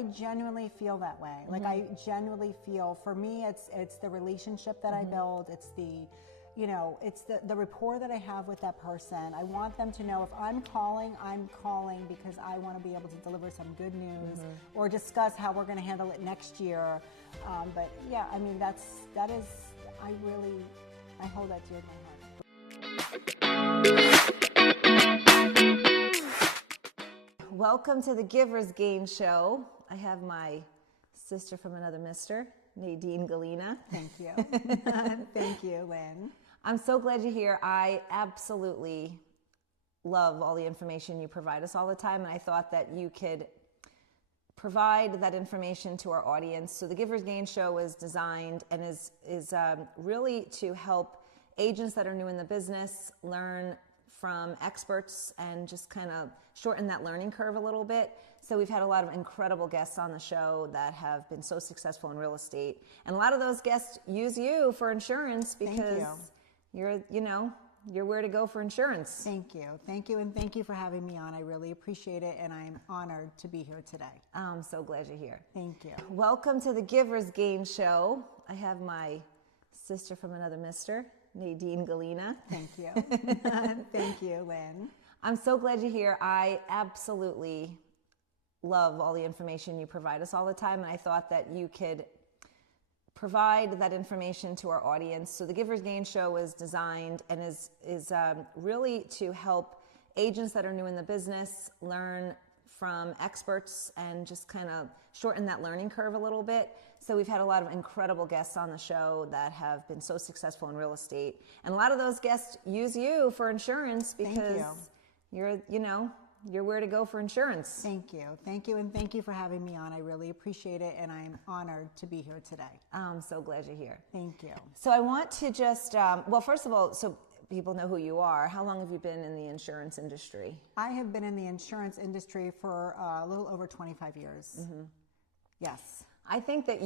I genuinely feel that way. Like I genuinely feel, for me, it's the relationship that I build. It's the, it's the rapport that I have with that person. I want them to know if I'm calling because I want to be able to deliver some good news or discuss how we're going to handle it next year. But yeah, I mean, I hold that dear to my heart. Welcome to the Giver's Gain Show. I have my sister from another mister, Nadine Gallina. Thank you. Thank you, Lynn. I'm so glad you're here. I absolutely love all the information you provide us all the time, and I thought that you could provide that information to our audience. So the Giver's Gain Show is designed and is really to help agents that are new in the business learn from experts and just kind of shorten that learning curve a little bit. So we've had a lot of incredible guests on the show that have been so successful in real estate. And a lot of those guests use you for insurance because you're where to go for insurance. Thank you. Thank you. And thank you for having me on. I really appreciate it. And I'm honored to be here today. I'm so glad you're here. Thank you. Welcome to the Giver's Gain Show. I have my sister from another mister, Nadine Gallina. Thank you. Thank you, Lynn. I'm so glad you're here. I absolutely love all the information you provide us all the time, and I thought that you could provide that information to our audience. So the Giver's Gain Show is designed and is really to help agents that are new in the business learn from experts and just kind of shorten that learning curve a little bit. So we've had a lot of incredible guests on the show that have been so successful in real estate. And a lot of those guests use you for insurance because you're where to go for insurance. Thank you. Thank you. And thank you for having me on. I really appreciate it. And I'm honored to be here today. I'm so glad you're here. Thank you. So I want to just, well, first of all, so people know who you are. How long have you been in the insurance industry? I have been in the insurance industry for a little over 25 years. Yes. I think that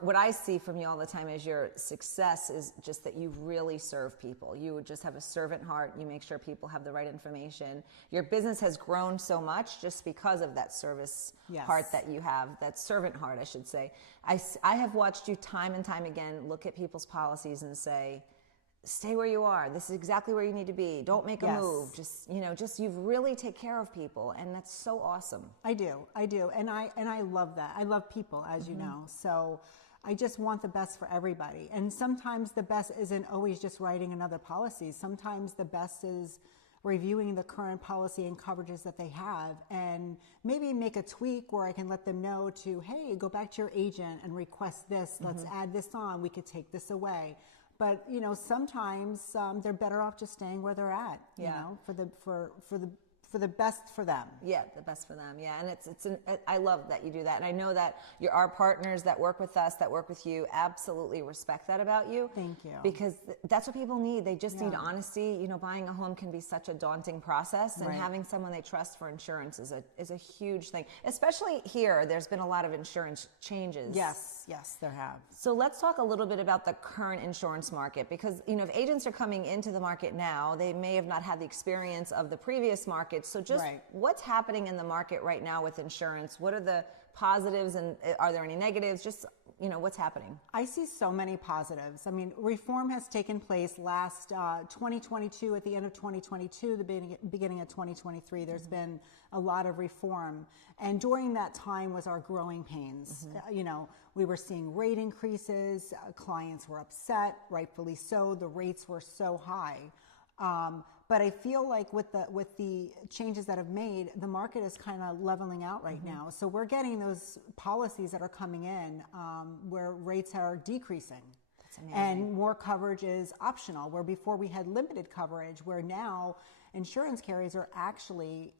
what I see from you all the time is your success is just that you really serve people. You just have a servant heart. You make sure people have the right information. Your business has grown so much just because of that service heart that you have, that servant heart, I should say. I have watched you time and time again look at people's policies and say, stay where you are. This is exactly where you need to be. Don't make a move. Just you really take care of people, and that's so awesome. I do, and I love that. I love people, as you know. So I just want the best for everybody. And sometimes the best isn't always just writing another policy. Sometimes the best is reviewing the current policy and coverages that they have, and maybe make a tweak where I can let them know to, hey, go back to your agent and request this. Let's add this on. We could take this away. But sometimes they're better off just staying where they're at. You know, for the best for them. Yeah, the best for them. Yeah, and I love that you do that, and I know that our partners that work with us, that work with you, absolutely respect that about you. Thank you. Because that's what people need. They just need honesty. Buying a home can be such a daunting process, and having someone they trust for insurance is a huge thing. Especially here, there's been a lot of insurance changes. Yes, there have. So let's talk a little bit about the current insurance market, because if agents are coming into the market now, they may have not had the experience of the previous market. So just what's happening in the market right now with insurance? What are the positives, and are there any negatives? Just, what's happening? I see so many positives. I mean, reform has taken place last 2022, at the end of 2022, the beginning of 2023. There's been a lot of reform. And during that time was our growing pains. We were seeing rate increases. Clients were upset, rightfully so. The rates were so high. But I feel like with the changes that have made, the market is kind of leveling out right now. So we're getting those policies that are coming in where rates are decreasing. That's amazing. And more coverage is optional, where before we had limited coverage, where now insurance carriers are actually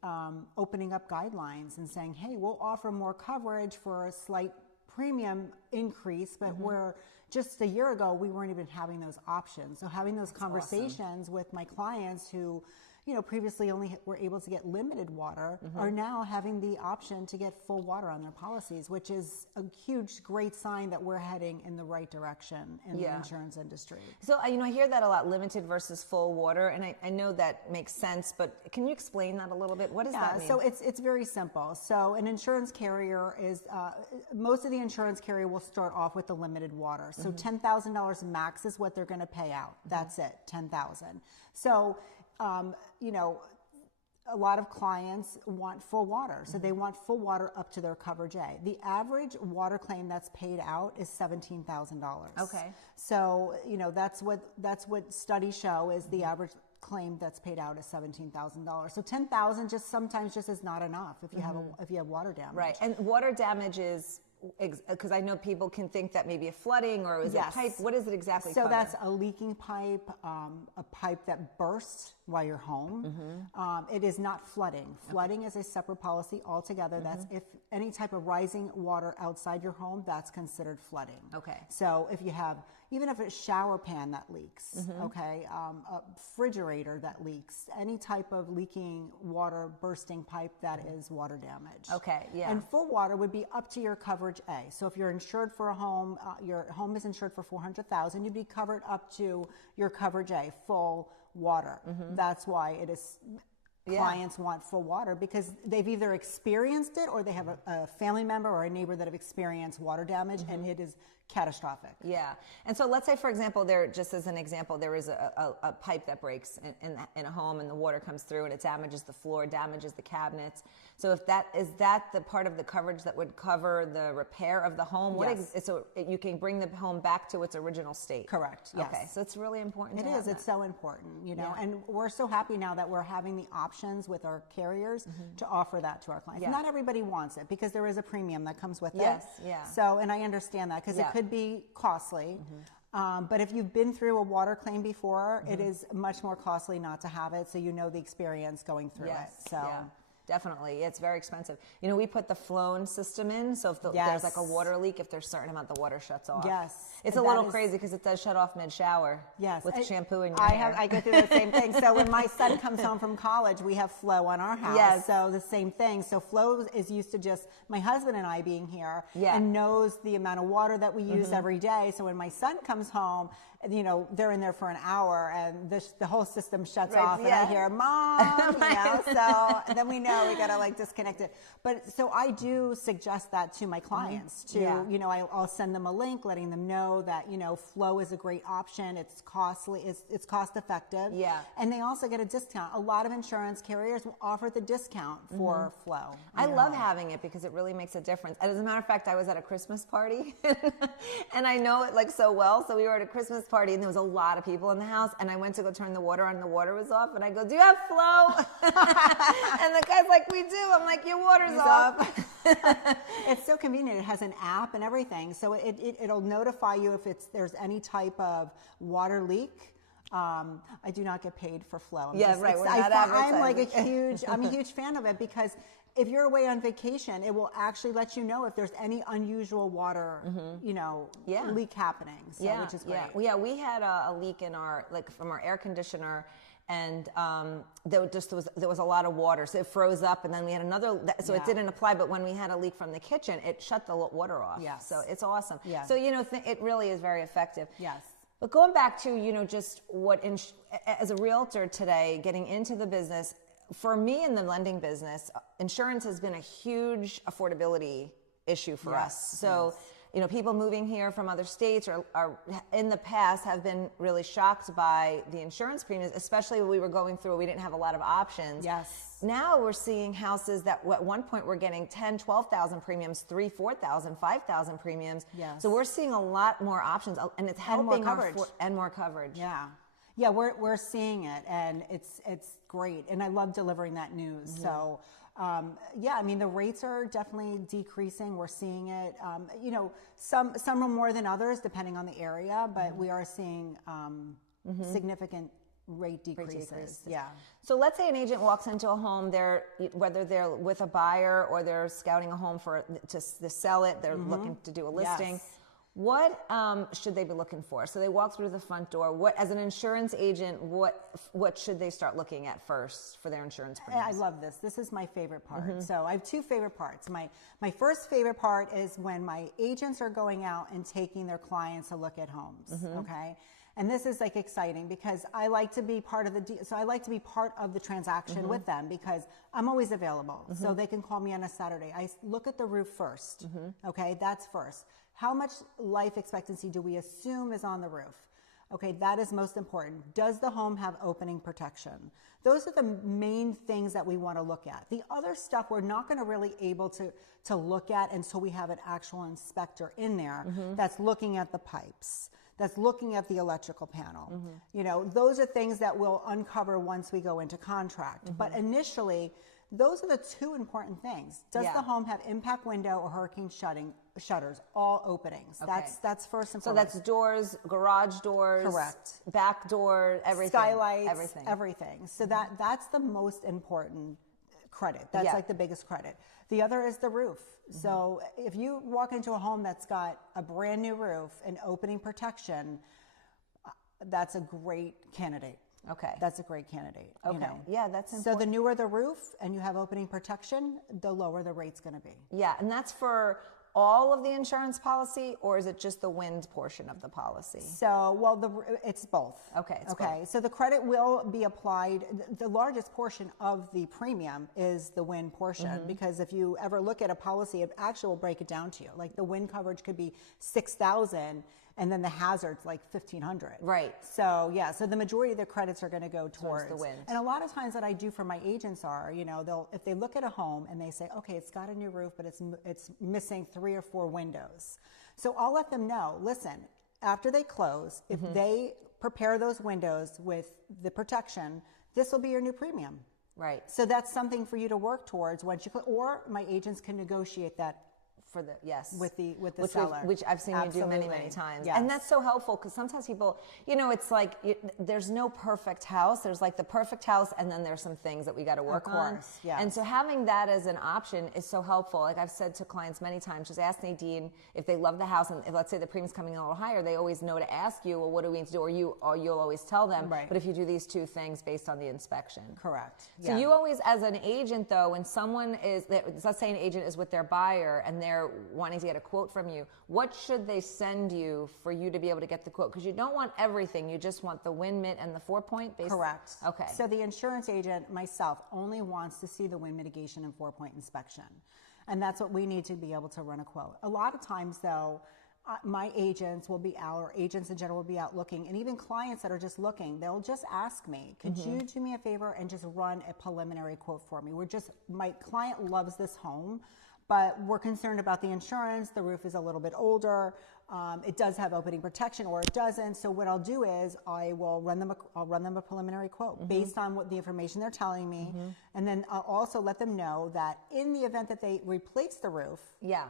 opening up guidelines and saying, hey, we'll offer more coverage for a slight premium increase, but where just a year ago, we weren't even having those options. So having those conversations with my clients who previously only were able to get limited water are now having the option to get full water on their policies, which is a huge, great sign that we're heading in the right direction in the insurance industry. So, I hear that a lot, limited versus full water, and I know that makes sense, but can you explain that a little bit? What does that mean? So it's very simple. So an insurance carrier is, most of the insurance carrier will start off with the limited water. So $10,000 max is what they're going to pay out. That's it, $10,000. So, a lot of clients want full water. So they want full water up to their coverage A. The average water claim that's paid out is $17,000. Okay. So, that's what studies show is the average claim that's paid out is $17,000. So $10,000 sometimes is not enough if you have water damage. Right. And water damage is, because I know people can think that maybe a flooding or is it a pipe. What is it exactly? So that's a leaking pipe, a pipe that bursts while you're home. It is not flooding. Flooding is a separate policy altogether. That's if any type of rising water outside your home, that's considered flooding. Okay. So if you have, even if it's a shower pan that leaks, a refrigerator that leaks, any type of leaking water, bursting pipe, that is water damage. Okay, yeah. And full water would be up to your coverage A. So if you're insured for a home, your home is insured for $400,000, you'd be covered up to your coverage A, full water. That's why it is. Clients want full water because they've either experienced it or they have a family member or a neighbor that have experienced water damage, and it is catastrophic. Yeah. And so let's say, for example, just as an example, there is a pipe that breaks in a home and the water comes through and it damages the floor, damages the cabinets. So is that the part of the coverage that would cover the repair of the home? So you can bring the home back to its original state? Correct. Yes. Okay. So it's really important. It is. It's so important, and we're so happy now that we're having the options with our carriers to offer that to our clients. Not everybody wants it because there is a premium that comes with it. Yes. Yeah. So, and I understand that because it could be costly. But if you've been through a water claim before, it is much more costly not to have it. So the experience going through it. So. Yeah. Definitely. It's very expensive. We put the flown system in, so if there's like a water leak, if there's a certain amount, the water shuts off. Yes. It's a little crazy because it does shut off mid-shower. Yes. With shampoo in your hair. I go through the same thing. So when my son comes home from college, we have Flo on our house. Yes. So the same thing. So Flo is used to just my husband and I being here and knows the amount of water that we use every day. So when my son comes home, they're in there for an hour and the whole system shuts off and I hear, Mom, so then we know we got to disconnect it. But so I do suggest that to my clients I'll send them a link letting them know that, Flow is a great option. It's costly. It's cost effective. Yeah. And they also get a discount. A lot of insurance carriers will offer the discount for Flow. I love having it because it really makes a difference. As a matter of fact, I was at a Christmas party and I know it so well. So we were at a Christmas party and there was a lot of people in the house and I went to go turn the water on and the water was off and I go, do you have Flow? And the guy's like, we do. I'm like, your water's off. It's so convenient. It has an app and everything. So it'll notify you if there's any type of water leak. I do not get paid for Flow. We're not advertising. I'm a huge fan of it because if you're away on vacation, it will actually let you know if there's any unusual water, leak happening. So, which is great. Yeah, we had a leak in from our air conditioner. And there was a lot of water, so it froze up, and then we had another. So it didn't apply, but when we had a leak from the kitchen, it shut the water off. Yes. So it's awesome. Yes. So it really is very effective. Yes. But going back to just what as a realtor today, getting into the business, for me in the lending business, insurance has been a huge affordability issue for us. So. People moving here from other states or in the past have been really shocked by the insurance premiums, especially when we were going through, we didn't have a lot of options. Yes. Now we're seeing houses that at one point we're getting 10, 12,000 premiums, 3, 4,000, 5,000 premiums. Yes. So we're seeing a lot more options and it's helping and more coverage. Yeah. Yeah, we're seeing it and it's great. And I love delivering that news. So the rates are definitely decreasing. We're seeing it. Some are more than others, depending on the area, but we are seeing significant rate decreases. Yeah. So let's say an agent walks into a home. Whether they're with a buyer or they're scouting a home to sell it, they're looking to do a listing. Yes. What should they be looking for? So they walk through the front door. What, as an insurance agent, what should they start looking at first for their insurance premiums? I love this. This is my favorite part. So I have two favorite parts. My first favorite part is when my agents are going out and taking their clients to look at homes. Okay. And this is like exciting because I like to be part of the transaction with them because I'm always available. So they can call me on a Saturday. I look at the roof first. Okay. That's first. How much life expectancy do we assume is on the roof? Okay, that is most important. Does the home have opening protection? Those are the main things that we want to look at. The other stuff we're not going to really able to look at until we have an actual inspector in there that's looking at the pipes, that's looking at the electrical panel. You know, those are things that we'll uncover once we go into contract. But initially, those are the two important things. Does the home have impact window or hurricane shutters, all openings? Okay. That's first and foremost. So that's doors, garage doors, correct, back door, everything, skylights, everything. So that's the most important credit. That's like the biggest credit. The other is the roof. So if you walk into a home that's got a brand new roof and opening protection, that's a great candidate. Okay. That's a great candidate. Okay. You know? Yeah, that's important. So the newer the roof and you have opening protection, the lower the rate's going to be. Yeah, and that's for all of the insurance policy, or is it just the wind portion of the policy? So, well, it's both. Okay. Okay. So the credit will be applied. The largest portion of the premium is the wind portion, because if you ever look at a policy, it actually will break it down to you. Like the wind coverage could be $6,000. And then the hazard's like $1,500. Right. So yeah, so the majority of their credits are going to go towards the wind. And a lot of times what I do for my agents are, you know, if they look at a home and they say, okay, it's got a new roof, but it's missing 3 or 4 windows. So I'll let them know, listen, after they close, if they prepare those windows with the protection, this will be your new premium. Right. So that's something for you to work towards once you, or my agents can negotiate that for the with the seller, which I've seen you do many times. Yes. And that's so helpful because sometimes people, you know, it's like there's no perfect house. There's like the perfect house, and then there's some things that we got to work on. Yes. And so having that as an option is so helpful. Like I've said to clients many times, just ask Nadine if they love the house, and if let's say the premium's coming in a little higher, they always know to ask you, well, what do we need to do? Or you'll always tell them. Right. But if you do these 2 things based on the inspection, correct. So you always, as an agent though, when someone is, let's say an agent is with their buyer and they're wanting to get a quote from you, what should they send you for you to be able to get the quote? Because you don't want everything. You just want the wind mitt and the 4-point base. Correct. Okay. So the insurance agent, myself, only wants to see the wind mitigation and 4-point inspection. And that's what we need to be able to run a quote. A lot of times though, my agents will be out, or agents in general will be out looking, and even clients that are just looking, they'll just ask me, could you do me a favor and just run a preliminary quote for me? My client loves this home, but we're concerned about the insurance. The roof is a little bit older. It does have opening protection, or it doesn't. So what I'll do is I'll run them a preliminary quote based on what the information they're telling me, and then I'll also let them know that in the event that they replace the roof,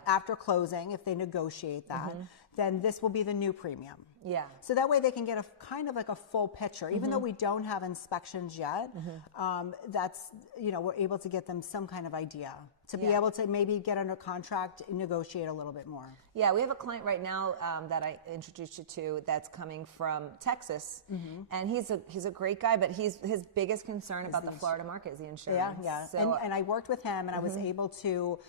after closing, if they negotiate that, then this will be the new premium. Yeah. So that way they can get a kind of like a full picture, even though we don't have inspections yet. That's, you know, we're able to get them some kind of idea to be able to maybe get under contract and negotiate a little bit more. Yeah, we have a client right now that I introduced you to that's coming from Texas, and he's a great guy, but his biggest concern about the Florida market is the insurance. Yeah. So, and I worked with him, and I was able to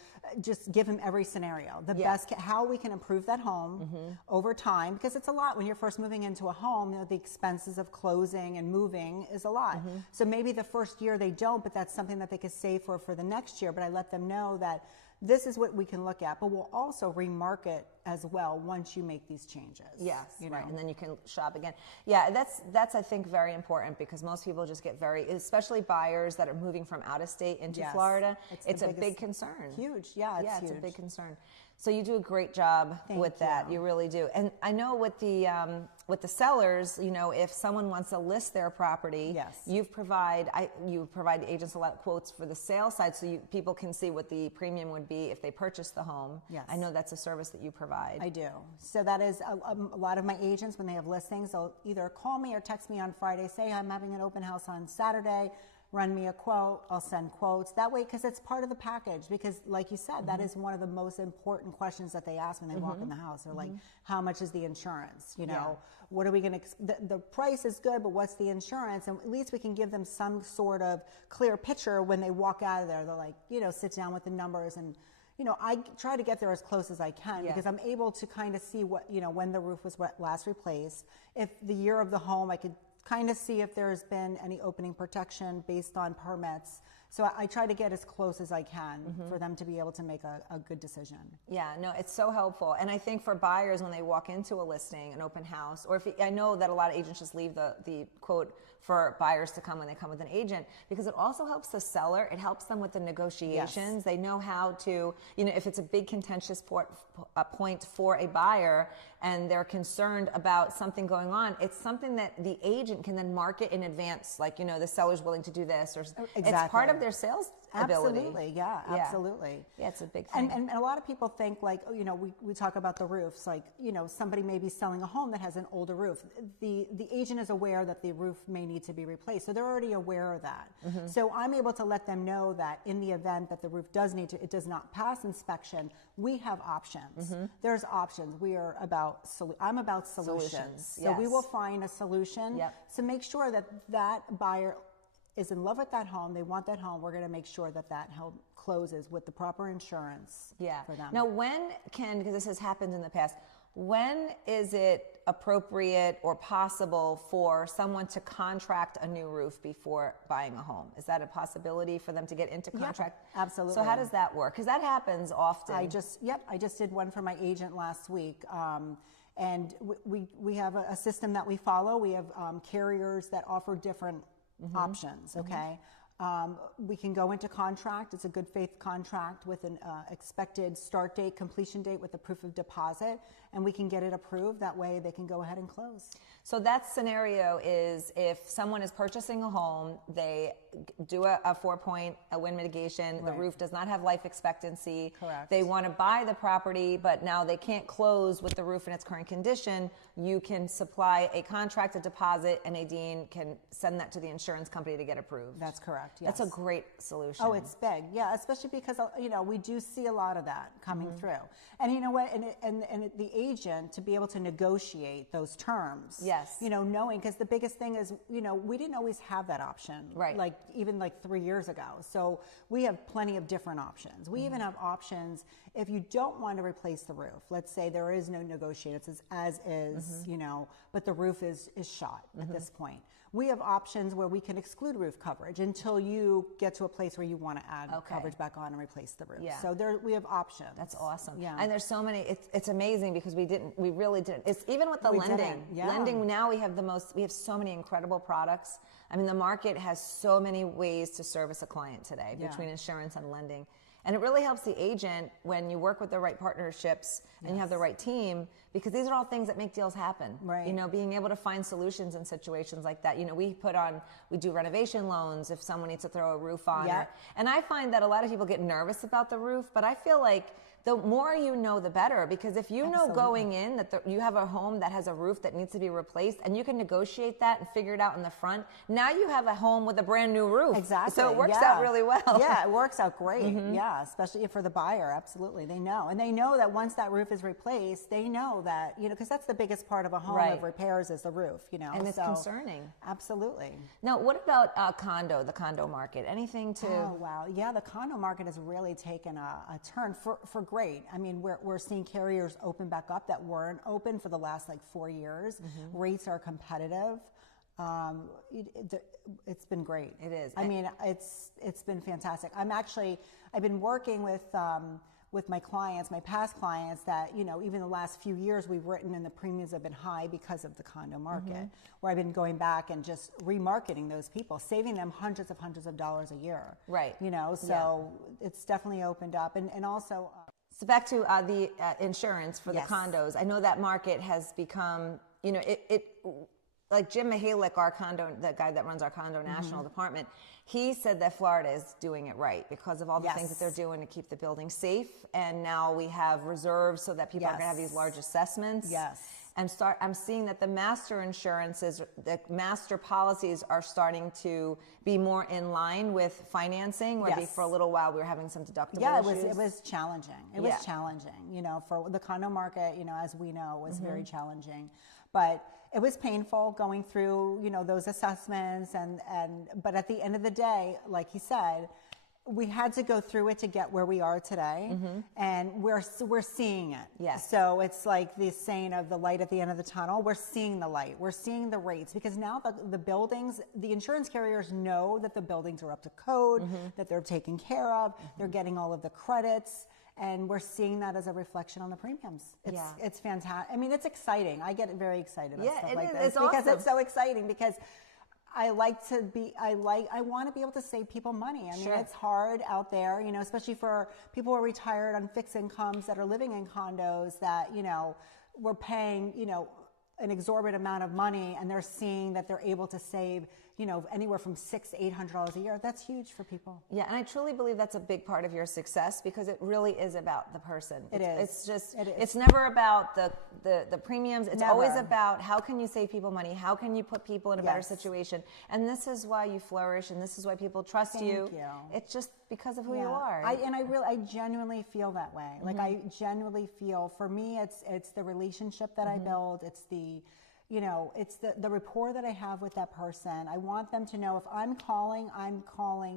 just give him every scenario, the best, how we can improve that home over time, because it's a lot when you're first moving into a home. You know, the expenses of closing and moving is a lot. So maybe the first year they don't, but that's something that they could save for the next year. But I let them know that this is what we can look at, but we'll also remarket as well once you make these changes. Yes, you know? right, and then you can shop again. Yeah, that's I think very important, because most people just get especially buyers that are moving from out of state into Florida. It's a big concern. Huge, yeah, it's huge. a big concern. So you do a great job with that. You really do. And I know with the sellers, you know, if someone wants to list their property, you provide agents a lot of quotes for the sale side, so people can see what the premium would be if they purchase the home. Yes. I know that's a service that you provide. I do. So that is a lot of my agents, when they have listings, they'll either call me or text me on Friday, say I'm having an open house on Saturday. run me a quote. I'll send quotes that way, because it's part of the package. Because like you said, that is one of the most important questions that they ask when they walk in the house. They're like, how much is the insurance? You know, what are we going to, the price is good, but what's the insurance? And at least we can give them some sort of clear picture when they walk out of there. They're like, you know, sit down with the numbers, and you know, I try to get there as close as I can, because I'm able to kind of see what, you know, when the roof was last replaced. If the year of the home, I could kind of see if there's been any opening protection based on permits. So I try to get as close as I can for them to be able to make a good decision. Yeah, no, it's so helpful. And I think for buyers, when they walk into a listing, an open house, or if I know that a lot of agents just leave the quote for buyers to come when they come with an agent, because it also helps the seller. It helps them with the negotiations. Yes. They know how to, you know, if it's a big contentious point for a buyer and they're concerned about something going on, it's something that the agent can then market in advance. Like, you know, the seller's willing to do this, or it's part of their sales ability. Absolutely, yeah, absolutely. Yeah, it's a big thing. And a lot of people think, like, you know, we talk about the roofs, like, you know, somebody may be selling a home that has an older roof. The agent is aware that the roof may need to be replaced, so they're already aware of that. So I'm able to let them know that in the event that the roof does it does not pass inspection, we have options. There's options. I'm about solutions. So we will find a solution. So make sure that that buyer is in love with that home. They want that home. We're going to make sure that that home closes with the proper insurance for them. Now, because this has happened in the past, when is it appropriate or possible for someone to contract a new roof before buying a home? Is that a possibility for them to get into contract? Yeah, absolutely. So how does that work? Because that happens often. I just did one for my agent last week. And we have a system that we follow. We have carriers that offer different options, okay? We can go into contract. It's a good faith contract with an expected start date, completion date with a proof of deposit, and we can get it approved. That way they can go ahead and close. So that scenario is if someone is purchasing a home, they do a 4-point wind mitigation, the roof does not have life expectancy. Correct. They want to buy the property, but now they can't close with the roof in its current condition. You can supply a contract, a deposit, and Nadine can send that to the insurance company to get approved. That's correct, yes. That's a great solution. Oh, it's big. Yeah, especially because, you know, we do see a lot of that coming through. And you know what? And the agent, to be able to negotiate those terms. Yes. You know, knowing, because the biggest thing is, you know, we didn't always have that option. Right. Like, even like 3 years ago. So we have plenty of different options. We even have options if you don't want to replace the roof. Let's say there is no negotiation, it's as is, you know, but the roof is shot at this point. We have options where we can exclude roof coverage until you get to a place where you want to add coverage back on and replace the roof. Yeah. So we have options. That's awesome. Yeah. And there's so many, it's amazing because we really didn't. It's even with the lending. Lending, now we have so many incredible products. I mean, the market has so many ways to service a client today between insurance and lending. And it really helps the agent when you work with the right partnerships and you have the right team, because these are all things that make deals happen. Right. You know, being able to find solutions in situations like that. You know, we do renovation loans if someone needs to throw a roof on. Yeah. And I find that a lot of people get nervous about the roof, but I feel like the more you know, the better. Because if you know going in that you have a home that has a roof that needs to be replaced, and you can negotiate that and figure it out in the front, now you have a home with a brand new roof. Exactly. So it works out really well. Yeah, it works out great. Yeah, especially for the buyer. Absolutely. They know. And they know that once that roof is replaced, they know that, you know, because that's the biggest part of a home of repairs is the roof, you know. And it's concerning. Absolutely. Now, what about the condo market? Anything to... Oh, wow. Yeah, the condo market has really taken a turn for great. I mean, we're seeing carriers open back up that weren't open for the last like 4 years. Rates are competitive. It's been great. It is. I mean, it's been fantastic. I've been working with my clients, my past clients, that, you know, even the last few years we've written and the premiums have been high because of the condo market, where I've been going back and just remarketing those people, saving them hundreds of dollars a year. Right. You know, so it's definitely opened up. And also... So back to the insurance for the condos. I know that market has become, you know, it like Jim Mihalik, the guy that runs our condo national department, he said that Florida is doing it right because of all the things that they're doing to keep the building safe. And now we have reserves so that people aren't going to have these large assessments. Yes. and I'm seeing that the master insurances, the master policies are starting to be more in line with financing, where for a little while we were having some deductible issues. It was challenging. It was challenging, for the condo market, as we know, was very challenging. But it was painful going through, those assessments but at the end of the day, like he said, we had to go through it to get where we are today, and we're seeing it. Yes. So it's like the saying of the light at the end of the tunnel. We're seeing the light. We're seeing the rates, because now the buildings, the insurance carriers know that the buildings are up to code, that they're taken care of, they're getting all of the credits. And we're seeing that as a reflection on the premiums. It's fantastic. I mean, it's exciting. I get very excited about stuff like this, because it's so exciting, because I want to be able to save people money. I mean, it's hard out there, especially for people who are retired on fixed incomes that are living in condos that, we're paying, an exorbitant amount of money, and they're seeing that they're able to save, anywhere from $600 to $800 a year. That's huge for people. Yeah, and I truly believe that's a big part of your success, because it really is about the person. It's never about the premiums. It's always about how can you save people money? How can you put people in a better situation? And this is why you flourish, and this is why people trust you. Thank you. It's just because of who you are. I genuinely feel that way. Like, I genuinely feel, for me, it's the relationship that I build. It's the it's the rapport that I have with that person. I want them to know if I'm calling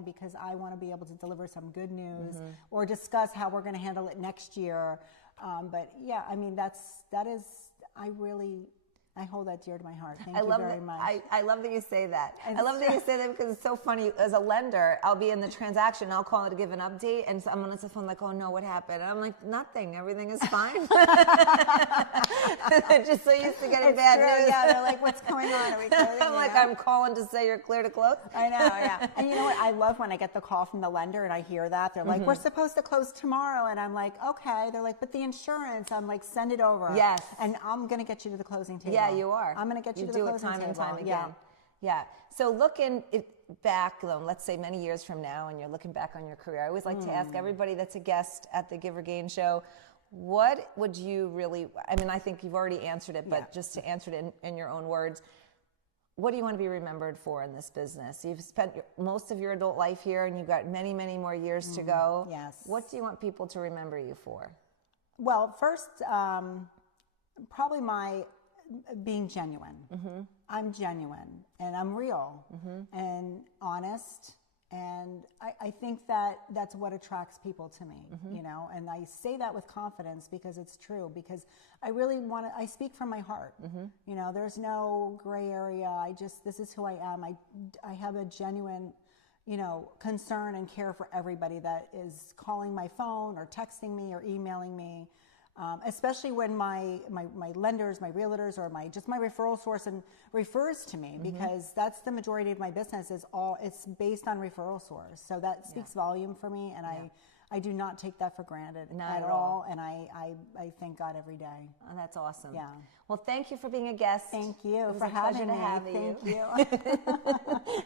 because I want to be able to deliver some good news or discuss how we're going to handle it next year. But yeah, I mean, I hold that dear to my heart. Thank you very much. I love that you say that. I love that you say that, because it's so funny. As a lender, I'll be in the transaction, I'll call to give an update, and someone on the phone like, oh no, what happened? And I'm like, nothing, everything is fine. They're just so used to getting bad news. Yeah, they're like, what's going on? Are we closing? I'm like, I'm calling to say you're clear to close. I know, yeah. And you know what? I love when I get the call from the lender and I hear that. They're like, we're supposed to close tomorrow. And I'm like, okay. They're like, but the insurance, I'm like, send it over. Yes. And I'm going to get you to the closing table. Yeah, you are. I'm going to get you to the closing table. You do it time and time again. Yeah. So looking back, though, let's say many years from now, and you're looking back on your career, I always like to ask everybody that's a guest at the Give or Gain show, what would you really, I mean, I think you've already answered it, but just to answer it in your own words, what do you want to be remembered for in this business? You've spent most of your adult life here, and you've got many, many more years to go. Yes. What do you want people to remember you for? Well, first, probably my being genuine. I'm genuine, and I'm real and honest, and I think that's what attracts people to me, and I say that with confidence, because it's true, because I really I speak from my heart. There's no gray area. This is who I am. I have a genuine concern and care for everybody that is calling my phone or texting me or emailing me. Especially when my lenders, my realtors, or my referral source and refers to me, because that's the majority of my business it's based on referral source. So that speaks volume for me, and I do not take that for granted at all. And I thank God every day. Oh, that's awesome. Yeah. Well, thank you for being a guest. Thank you It was for a having pleasure me. to have you. Thank you.